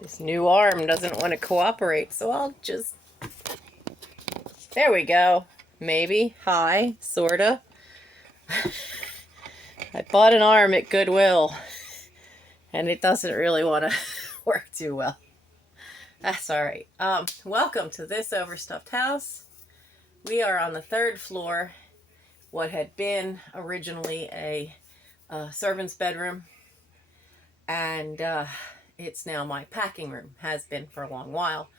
This new arm doesn't want to cooperate, so I'll just... There we go. Maybe. Hi. Sorta. I bought an arm at Goodwill, and it doesn't really want to work too well. That's alright. Welcome to Thisoverstuffedhouse. We are on the 3rd floor, what had been originally a servant's bedroom, and it's now my packing room. Has been for a long while.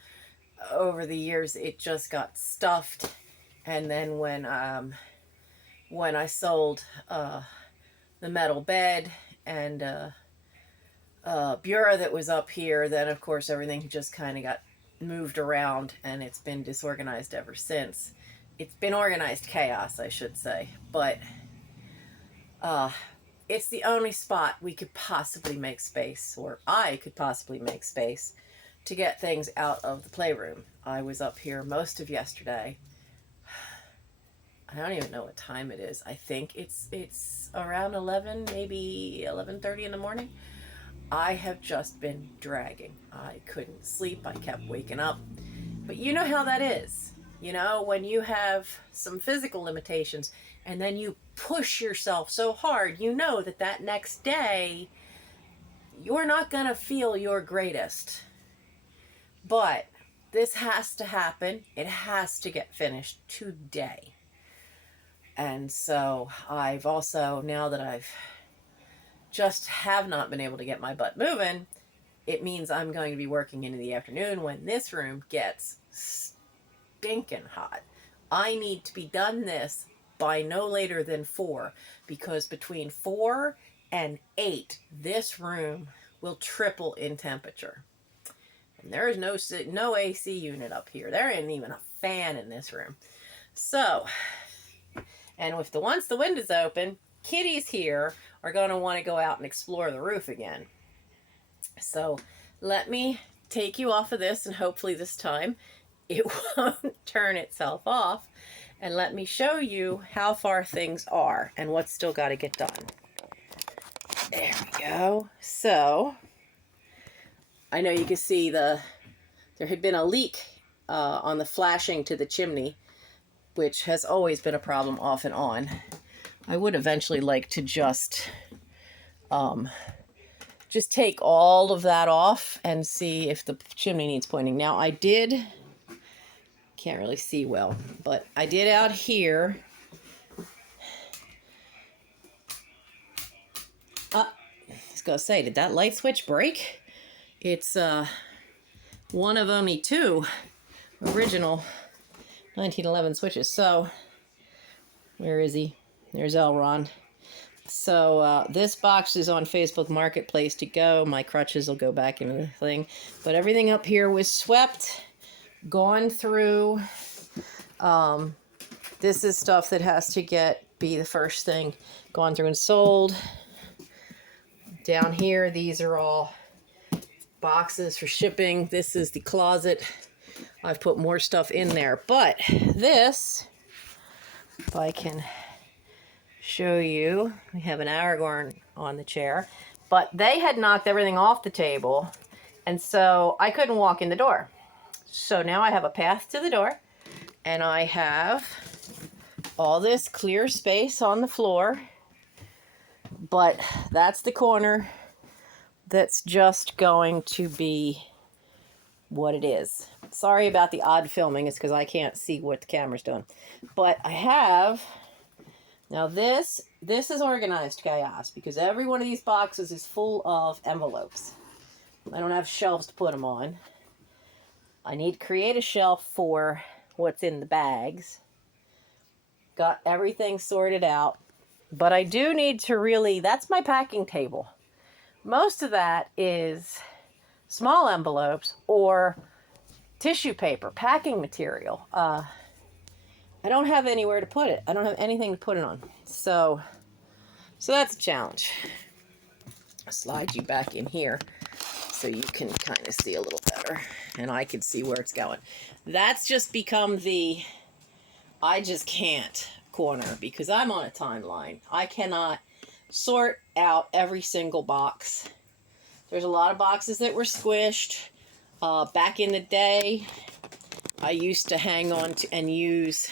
Over the years, it just got stuffed, and then when I sold the metal bed and bureau that was up here, then of course everything just kind of got moved around, and it's been disorganized ever since. It's been organized chaos, I should say, but it's the only spot we could possibly make space, or I could possibly make space, to get things out of the playroom. I was up here most of yesterday. I don't even know what time it is. I think it's around 11, maybe 11:30 in the morning. I have just been dragging. I couldn't sleep. I kept waking up. But you know how that is. You know, when you have some physical limitations and then you push yourself so hard, you know that that next day you're not going to feel your greatest. But this has to happen. It has to get finished today. And so I've also, now that I've just have not been able to get my butt moving, it means I'm going to be working into the afternoon when this room gets stinking hot. I need to be done this by no later than 4, because between 4 and 8, this room will triple in temperature. And there is no AC unit up here. There ain't even a fan in this room. So, and with once the window's open, kitties here are going to want to go out and explore the roof again. So let me take you off of this, and hopefully this time it won't turn itself off, and let me show you how far things are and what's still got to get done. There we go. So I know you can see there had been a leak on the flashing to the chimney, which has always been a problem off and on. I would eventually like to just take all of that off and see if the chimney needs pointing. Now I did, can't really see well, but I did out here. I was gonna say, did that light switch break? It's one of only 2 original 1911 switches. So where is he? There's Elron. So this box is on Facebook Marketplace to go. My crutches will go back into the thing. But everything up here was swept, gone through. This is stuff that has to be the first thing gone through and sold. Down here, these are all boxes for shipping. This is the closet. I've put more stuff in there. But this, if I can show you, we have an Aragorn on the chair, but they had knocked everything off the table, and so I couldn't walk in the door. So now I have a path to the door, and I have all this clear space on the floor, but that's the corner that's just going to be what it is. Sorry about the odd filming. It's because I can't see what the camera's doing. But I have... Now this is organized chaos, because every one of these boxes is full of envelopes. I don't have shelves to put them on. I need to create a shelf for what's in the bags. Got everything sorted out. But I do need to really, that's my packing table. Most of that is small envelopes or tissue paper, packing material. I don't have anywhere to put it. I don't have anything to put it on. So that's a challenge. I'll slide you back in here so you can kind of see a little better, and I can see where it's going. That's just become the I just can't corner, because I'm on a timeline. I cannot sort out every single box There's a lot of boxes that were squished. Back in the day, I used to hang on to and use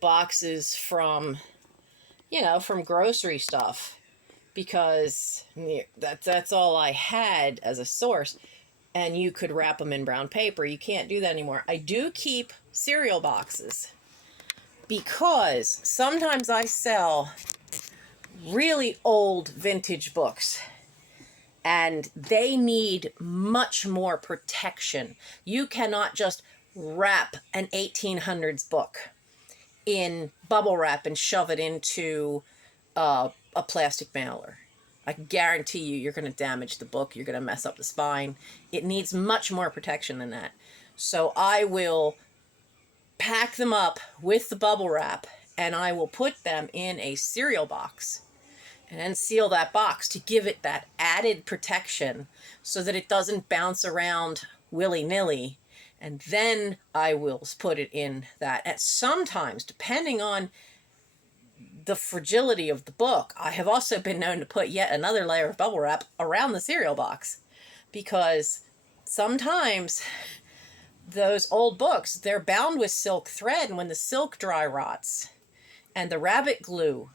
boxes from, from grocery stuff, because that's all I had as a source, and you could wrap them in brown paper. You can't do that anymore. I do keep cereal boxes because sometimes I sell really old vintage books and they need much more protection. You cannot just wrap an 1800s book in bubble wrap and shove it into a plastic mailer. I guarantee you're going to damage the book. You're going to mess up the spine. It needs much more protection than that. So I will pack them up with the bubble wrap and I will put them in a cereal box and then seal that box to give it that added protection so that it doesn't bounce around willy-nilly. And then I will put it in that. And sometimes, depending on the fragility of the book, I have also been known to put yet another layer of bubble wrap around the cereal box, because sometimes those old books, they're bound with silk thread, and when the silk dry rots and the rabbit glue,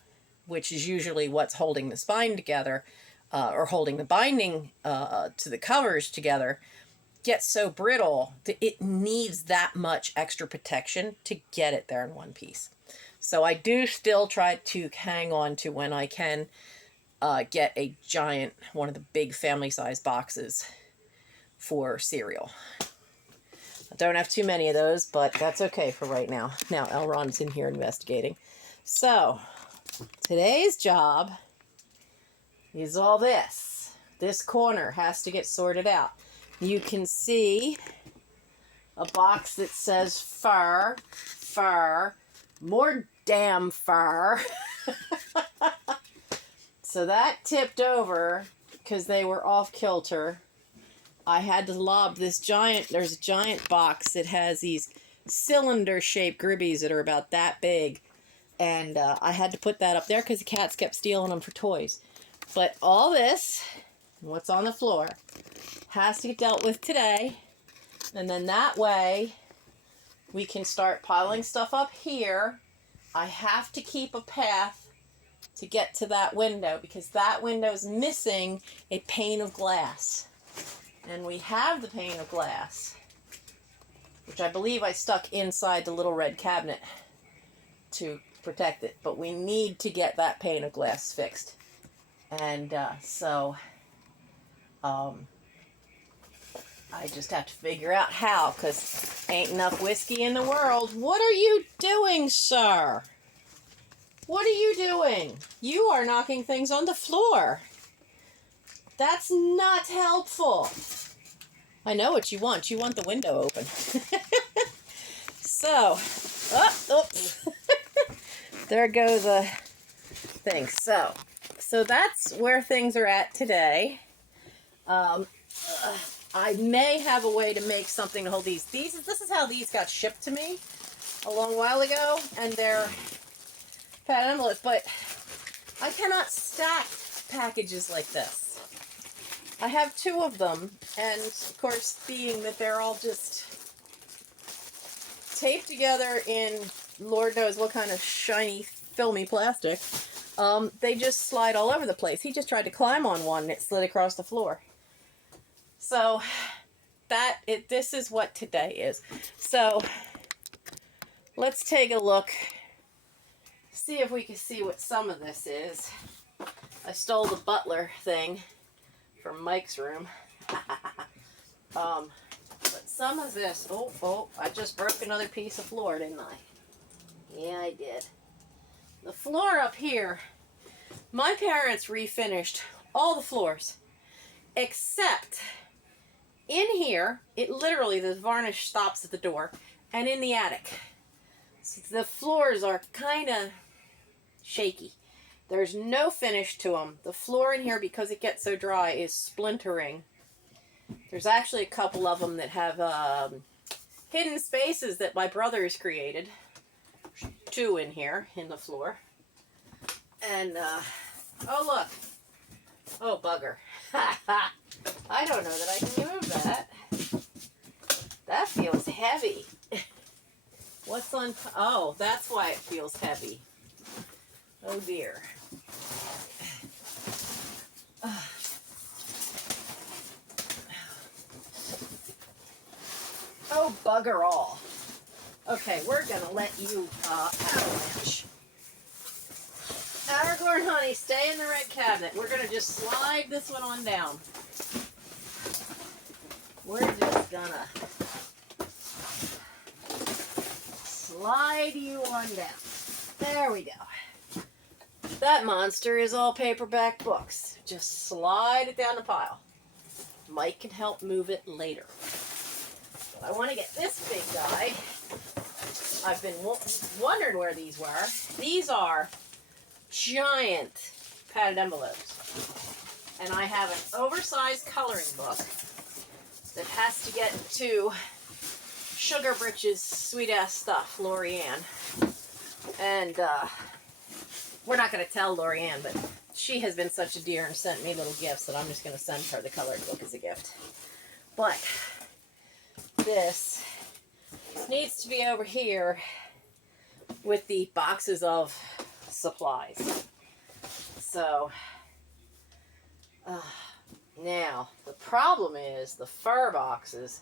which is usually what's holding the spine together, or holding the binding to the covers together, gets so brittle that it needs that much extra protection to get it there in one piece. So I do still try to hang on to, when I can, get a giant, one of the big family size boxes for cereal. I don't have too many of those, but that's okay for right now. Now Elron's in here investigating. So today's job is all this. This corner has to get sorted out. You can see a box that says fur, more damn fur. So that tipped over because they were off kilter. I had to lob this there's a giant box that has these cylinder-shaped gribbies that are about that big. And I had to put that up there because the cats kept stealing them for toys. But all this, what's on the floor, has to get dealt with today. And then that way, we can start piling stuff up here. I have to keep a path to get to that window because that window is missing a pane of glass. And we have the pane of glass, which I believe I stuck inside the little red cabinet to protect it, but we need to get that pane of glass fixed. And I just have to figure out how, because ain't enough whiskey in the world. What are you doing, sir? What are you doing? You are knocking things on the floor. That's not helpful. I know what you want. You want the window open. So, oops. There go the things. So that's where things are at today. I may have a way to make something to hold these. This is how these got shipped to me a long while ago, and they're fat envelopes, but I cannot stack packages like this. I have two of them, and of course, being that they're all just taped together in Lord knows what kind of shiny, filmy plastic, they just slide all over the place. He just tried to climb on one, and it slid across the floor. So, this is what today is. So, let's take a look, see if we can see what some of this is. I stole the butler thing from Mike's room. But some of this, I just broke another piece of floor, didn't I? Yeah, I did. The floor up here, my parents refinished all the floors, except in here, it literally, the varnish stops at the door, and in the attic. So the floors are kind of shaky. There's no finish to them. The floor in here, because it gets so dry, is splintering. There's actually a couple of them that have hidden spaces that my brother has created. Two in here, in the floor. And, oh look, Oh, bugger. I don't know that I can move that. That feels heavy. What's on... Oh, that's why it feels heavy. Oh, dear. Oh, bugger all. Okay, we're going to let you avalanche. Aragorn, honey, stay in the red cabinet. We're going to just slide this one on down. We're just going to slide you on down. There we go. That monster is all paperback books. Just slide it down the pile. Mike can help move it later. But I want to get this big guy. I've been wondering where these were. These are giant padded envelopes. And I have an oversized coloring book that has to get to Sugar Britch's sweet-ass stuff, Lorianne. And we're not going to tell Lorianne, but she has been such a dear and sent me little gifts that I'm just going to send her the coloring book as a gift. But this needs to be over here with the boxes of supplies. So, now, the problem is the fur boxes.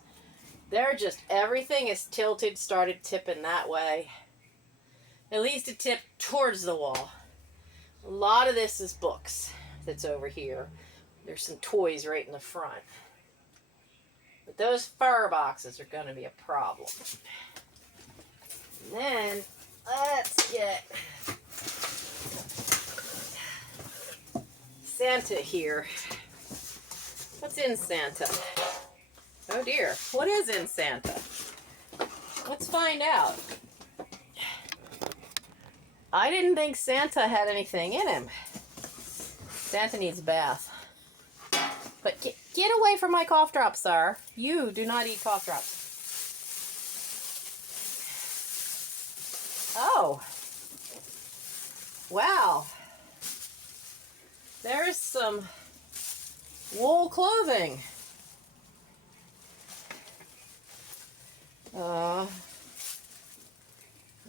They're just, everything is tilted, started tipping that way. At least it tipped towards the wall. A lot of this is books that's over here. There's some toys right in the front. But those fur boxes are going to be a problem. And then, let's get Santa here. What's in Santa? Oh dear, what is in Santa? Let's find out. I didn't think Santa had anything in him. Santa needs a bath. But get away from my cough drops, sir. You do not eat cough drops. Oh. Wow. There's some wool clothing.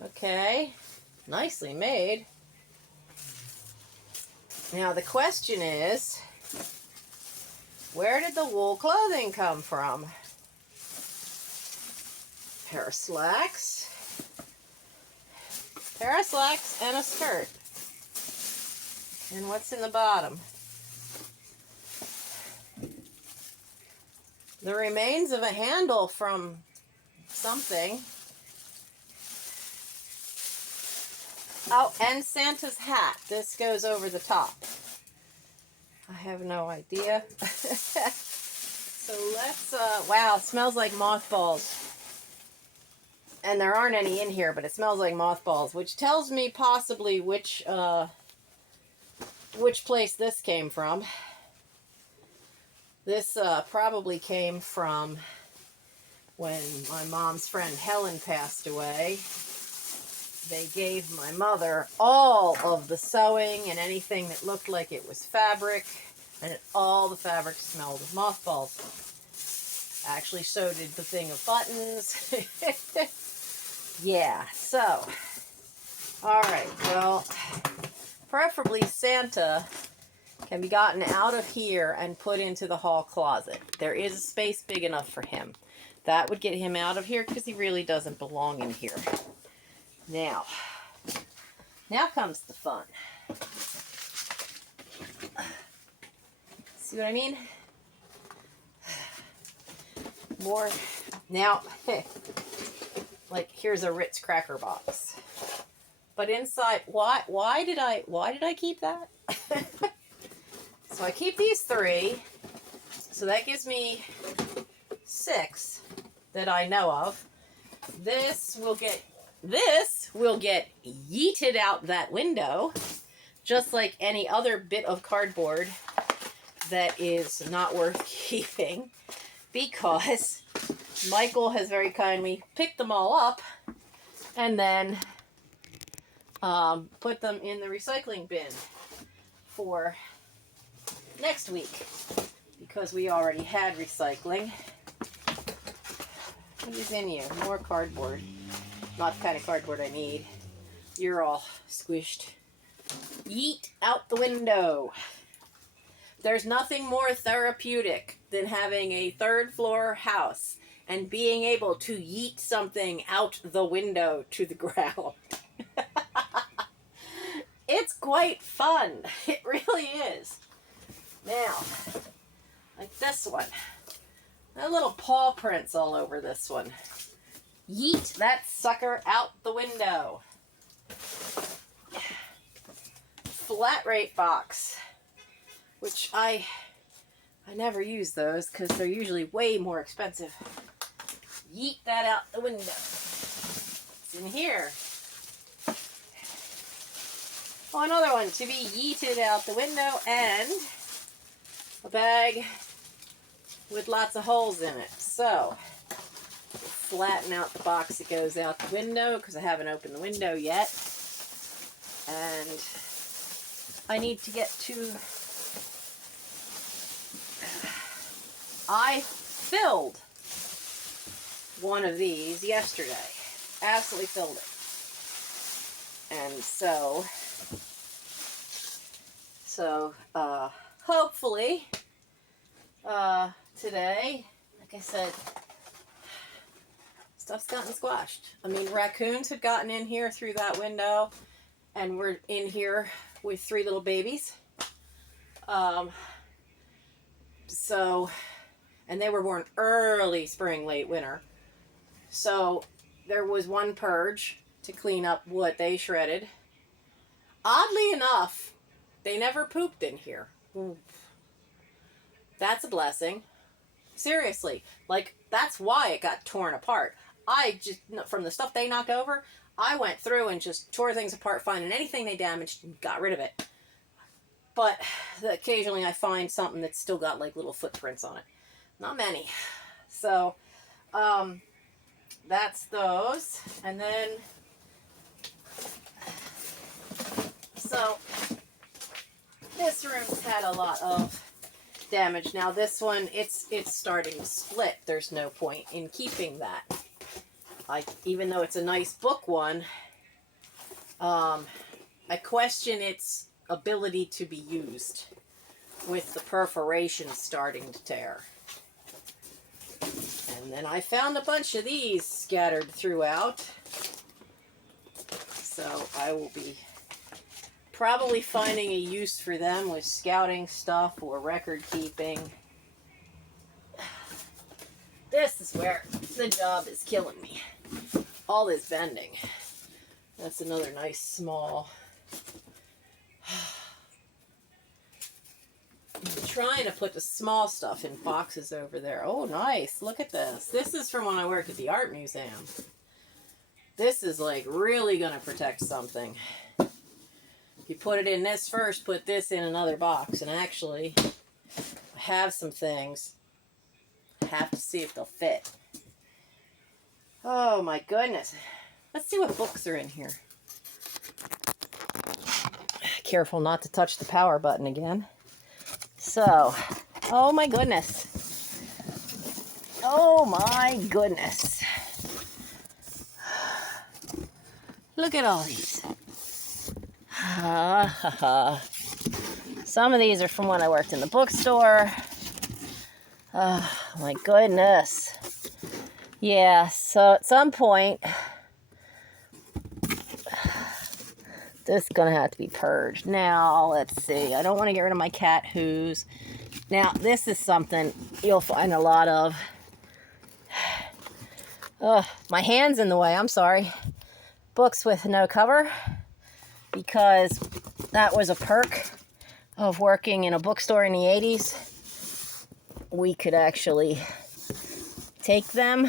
Okay. Nicely made. Now the question is, where did the wool clothing come from? Pair of slacks. Pair of slacks and a skirt. And what's in the bottom? The remains of a handle from something. Oh, and Santa's hat. This goes over the top. I have no idea. So let's, wow, it smells like mothballs. And there aren't any in here, but it smells like mothballs, which tells me possibly which place this came from. This probably came from when my mom's friend Helen passed away. They gave my mother all of the sewing and anything that looked like it was fabric, and all the fabric smelled of mothballs. Actually, so did the thing of buttons. Yeah, so, all right, well, preferably Santa can be gotten out of here and put into the hall closet. There is a space big enough for him. That would get him out of here because he really doesn't belong in here. Now comes the fun. See what I mean? More. Now, like here's a Ritz cracker box. But inside, why did I keep that? So I keep these 3. So that gives me 6 that I know of. This will get yeeted out that window, just like any other bit of cardboard that is not worth keeping, because Michael has very kindly picked them all up and then put them in the recycling bin for next week because we already had recycling. What is in you? More cardboard. Not the kind of cardboard I need. You're all squished. Yeet out the window. There's nothing more therapeutic than having a third floor house and being able to yeet something out the window to the ground. It's quite fun. It really is. Now, like this one. That little paw prints all over this one. Yeet that sucker out the window. Flat rate box, which I never use those because they're usually way more expensive. Yeet that out the window. It's in here. Oh, another one to be yeeted out the window, and a bag with lots of holes in it. So, flatten out the box that goes out the window because I haven't opened the window yet. And I need to get to... I filled one of these yesterday. Absolutely filled it. And so hopefully today, like I said, stuff's gotten squashed. I mean, raccoons had gotten in here through that window, and we're in here with 3 little babies. And they were born early spring, late winter. So there was one purge to clean up what they shredded. Oddly enough, they never pooped in here. That's a blessing. Seriously, like, that's why it got torn apart. I just, from the stuff they knocked over, I went through and just tore things apart, finding anything they damaged and got rid of it. But occasionally I find something that's still got like little footprints on it. Not many. So, that's those. And then, so, this room's had a lot of damage. Now this one, it's starting to split. There's no point in keeping that. Even though it's a nice book one, I question its ability to be used with the perforation starting to tear. And then I found a bunch of these scattered throughout. So I will be probably finding a use for them with scouting stuff or record keeping. This is where the job is killing me. All this bending. That's another nice small... I'm trying to put the small stuff in boxes over there. Oh, nice. Look at this. This is from when I worked at the art museum. This is like really going to protect something. You put it in this first, put this in another box. And actually, I have some things. I have to see if they'll fit. Oh my goodness. Let's see what books are in here. Careful not to touch the power button again. So, oh my goodness. Oh my goodness. Look at all these. Some of these are from when I worked in the bookstore. Oh my goodness. Yeah, so at some point, this is going to have to be purged. Now, let's see. I don't want to get rid of my cat who's. Now, this is something you'll find a lot of. My hand's in the way. I'm sorry. Books with no cover. Because that was a perk of working in a bookstore in the 80s. We could actually take them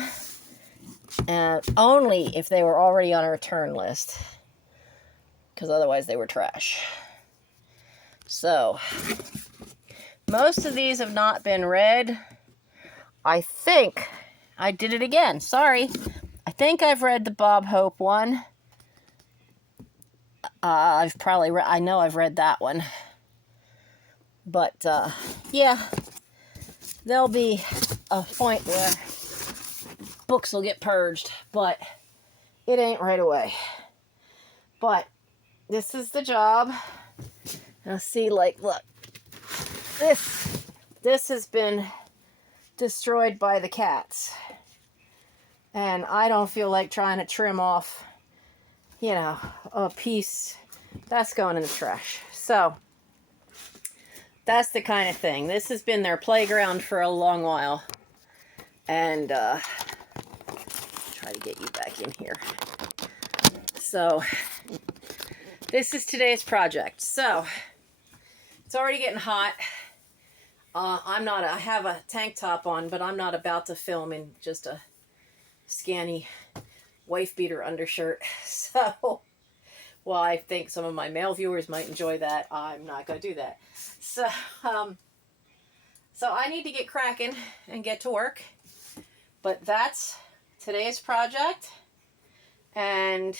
only if they were already on a return list. Because otherwise they were trash. So, most of these have not been read. I think I did it again. Sorry. I think I've read the Bob Hope one. I know I've read that one. But, yeah, there'll be a point where books will get purged, but it ain't right away. But this is the job. Now see, like, look, this has been destroyed by the cats. And I don't feel like trying to trim off, you know, a piece. That's going in the trash. So that's the kind of thing. This has been their playground for a long while. And try to get you back in here. So this is today's project. So it's already getting hot. I have a tank top on, but I'm not about to film in just a scanny wife beater undershirt. So while I think some of my male viewers might enjoy that, I'm not going to do that. So, so I need to get cracking and get to work. But that's today's project. And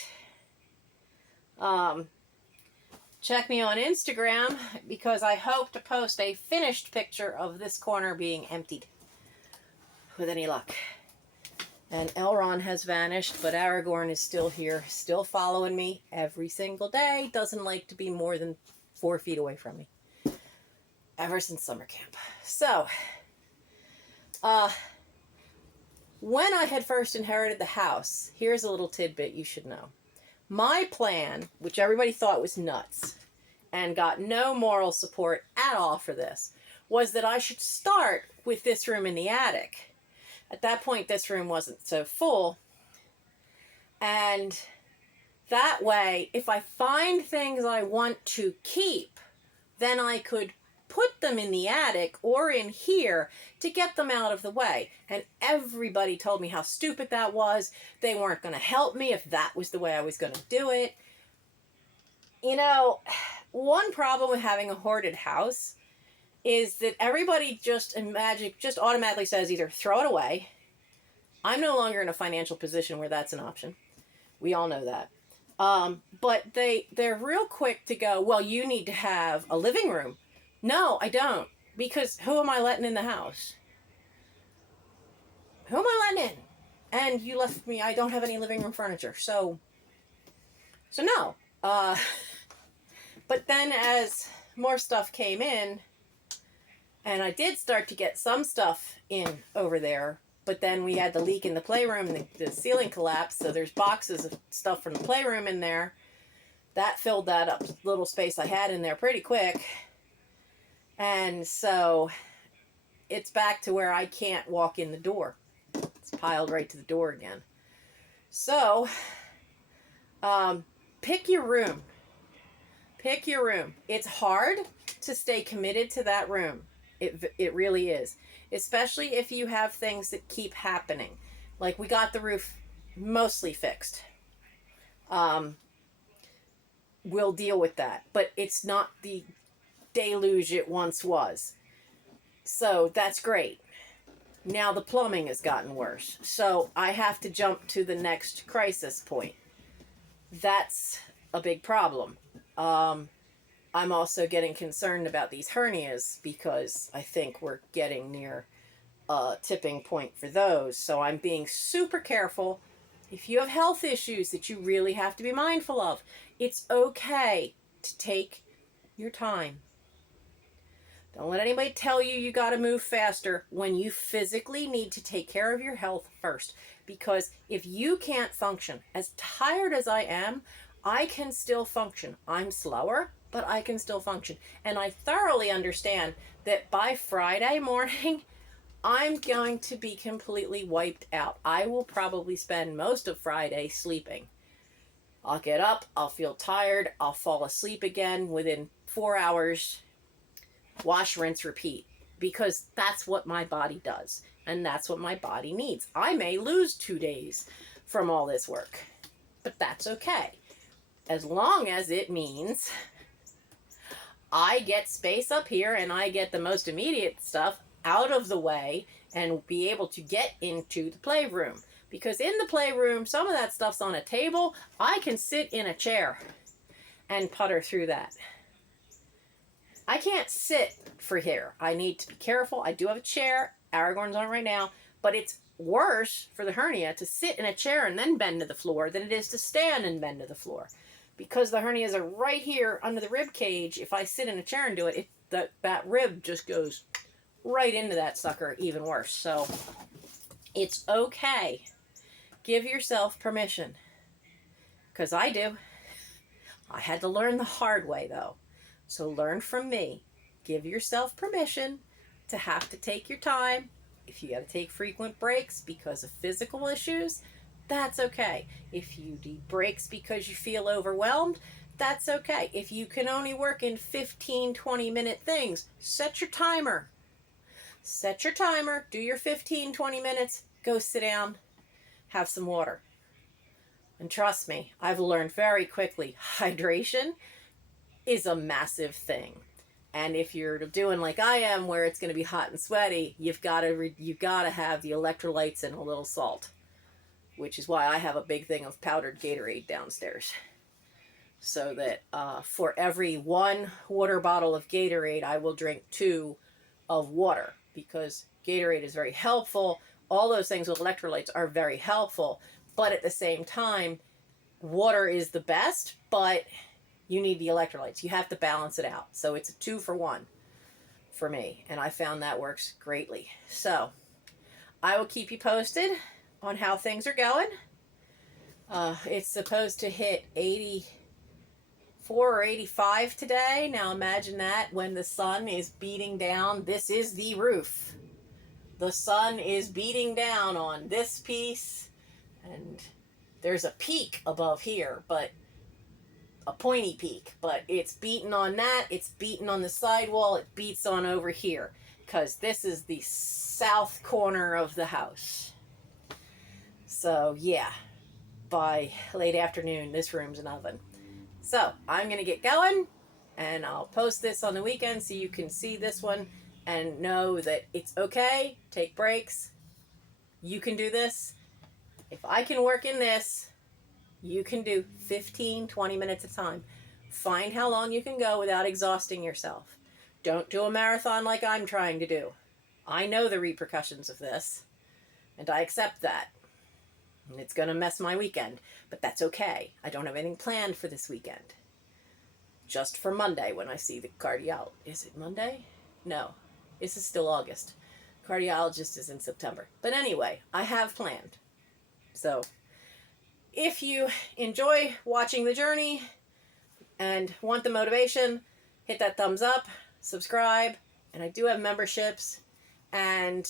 check me on Instagram because I hope to post a finished picture of this corner being emptied with any luck. And Elron has vanished, but Aragorn is still here, still following me every single day. Doesn't like to be more than 4 feet away from me. Ever since summer camp. So, when I had first inherited the house, here's a little tidbit you should know. My plan, which everybody thought was nuts, and got no moral support at all for this, was that I should start with this room in the attic. At that point, this room wasn't so full. And that way, if I find things I want to keep, then I could put them in the attic or in here to get them out of the way. And everybody told me how stupid that was. They weren't going to help me if that was the way I was going to do it. You know, one problem with having a hoarded house is that everybody just automatically says either throw it away. I'm no longer in a financial position where that's an option. We all know that. But they're real quick to go, well, you need to have a living room. No, I don't. Because who am I letting in the house? Who am I letting in? And you left me, I don't have any living room furniture. So no. But then as more stuff came in, and I did start to get some stuff in over there, but then we had the leak in the playroom and the ceiling collapsed, so there's boxes of stuff from the playroom in there. That filled that up little space I had in there pretty quick. And so it's back to where I can't walk in the door. It's piled right to the door again. So, pick your room. Pick your room. It's hard to stay committed to that room. It really is. Especially if you have things that keep happening. Like we got the roof mostly fixed. We'll deal with that. But it's not the deluge it once was. So that's great. Now the plumbing has gotten worse. So I have to jump to the next crisis point. That's a big problem. I'm also getting concerned about these hernias because I think we're getting near a tipping point for those. So I'm being super careful. If you have health issues that you really have to be mindful of, it's okay to take your time. Don't let anybody tell you you got to move faster when you physically need to take care of your health first. Because if you can't function, as tired as I am, I can still function. I'm slower, but I can still function. And I thoroughly understand that by Friday morning, I'm going to be completely wiped out. I will probably spend most of Friday sleeping. I'll get up, I'll feel tired, I'll fall asleep again within 4 hours. Wash, rinse, repeat. Because that's what my body does. And that's what my body needs. I may lose 2 days from all this work. But that's okay. As long as it means I get space up here and I get the most immediate stuff out of the way and be able to get into the playroom. Because in the playroom, some of that stuff's on a table. I can sit in a chair and putter through that. I can't sit for here. I need to be careful. I do have a chair. Aragorn's on it right now. But it's worse for the hernia to sit in a chair and then bend to the floor than it is to stand and bend to the floor. Because the hernias are right here under the rib cage, if I sit in a chair and do it, that rib just goes right into that sucker, even worse. So it's okay. Give yourself permission. Because I do. I had to learn the hard way, though. So learn from me. Give yourself permission to have to take your time. If you got to take frequent breaks because of physical issues, that's okay. If you need breaks because you feel overwhelmed, that's okay. If you can only work in 15, 20-minute things, set your timer. Set your timer, do your 15, 20 minutes, go sit down, have some water. And trust me, I've learned very quickly, hydration is a massive thing. And if you're doing like I am, where it's going to be hot and sweaty, you've got to have the electrolytes and a little salt, which is why I have a big thing of powdered Gatorade downstairs. So that for every 1 water bottle of Gatorade, I will drink 2 of water, because Gatorade is very helpful. All those things with electrolytes are very helpful, but at the same time, water is the best, but you need the electrolytes. You have to balance it out. So it's a 2 for 1 for me. And I found that works greatly. So I will keep you posted on how things are going. It's supposed to hit 84 or 85 today. Now imagine that when the sun is beating down. This is the roof. The sun is beating down on this piece. And there's a peak above here, but a pointy peak, but it's beaten on that, it's beaten on the sidewall, it beats on over here, because this is the south corner of the house. So yeah, by late afternoon, this room's an oven. So I'm going to get going, and I'll post this on the weekend so you can see this one and know that it's okay. Take breaks. You can do this. If I can work in this, you can do 15, 20 minutes at a time. Find how long you can go without exhausting yourself. Don't do a marathon like I'm trying to do. I know the repercussions of this, and I accept that. And it's going to mess my weekend, but that's okay. I don't have anything planned for this weekend. Just for Monday when I see the cardiologist. Is it Monday? No. This is still August. Cardiologist is in September. But anyway, I have planned. So if you enjoy watching the journey and want the motivation, hit that thumbs up, subscribe, and I do have memberships. And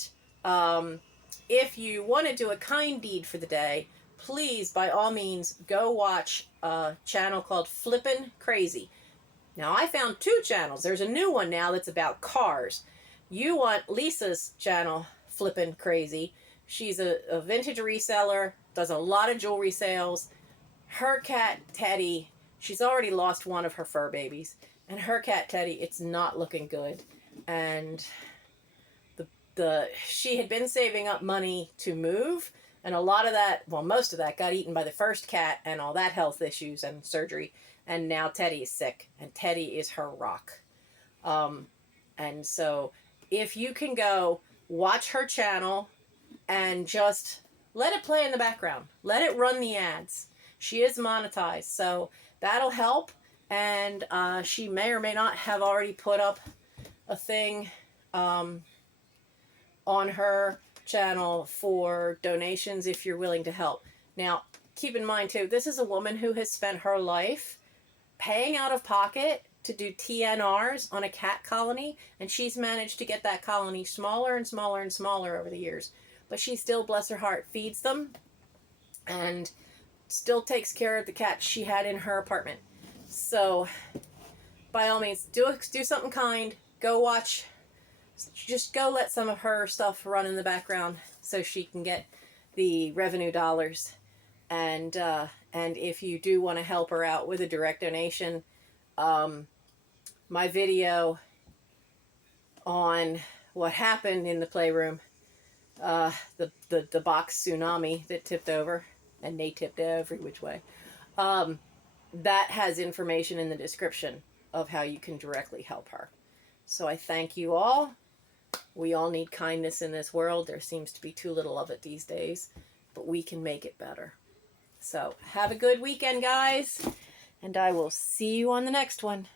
if you want to do a kind deed for the day, please, by all means, go watch a channel called Flippin' Crazy. Now, I found 2 channels. There's a new one now that's about cars. You want Lisa's channel, Flippin' Crazy. She's a vintage reseller, does a lot of jewelry sales. Her cat, Teddy, she's already lost one of her fur babies. And her cat, Teddy, it's not looking good. And she had been saving up money to move. And a lot of that, well, most of that got eaten by the first cat and all that health issues and surgery. And now Teddy is sick. And Teddy is her rock. And so if you can go watch her channel and just let it play in the background. Let it run the ads. She is monetized, so that'll help. And she may or may not have already put up a thing on her channel for donations if you're willing to help. Now, keep in mind, too, this is a woman who has spent her life paying out of pocket to do TNRs on a cat colony, and she's managed to get that colony smaller and smaller and smaller over the years. But she still, bless her heart, feeds them and still takes care of the cats she had in her apartment. So, by all means, do something kind. Go watch. Just go let some of her stuff run in the background so she can get the revenue dollars. And if you do want to help her out with a direct donation, my video on what happened in the playroom, the box tsunami that tipped over, and they tipped every which way, that has information in the description of how you can directly help her. So I thank you all. We all need kindness in this world. There seems to be too little of it these days, but we can make it better. So have a good weekend, guys, and I will see you on the next one.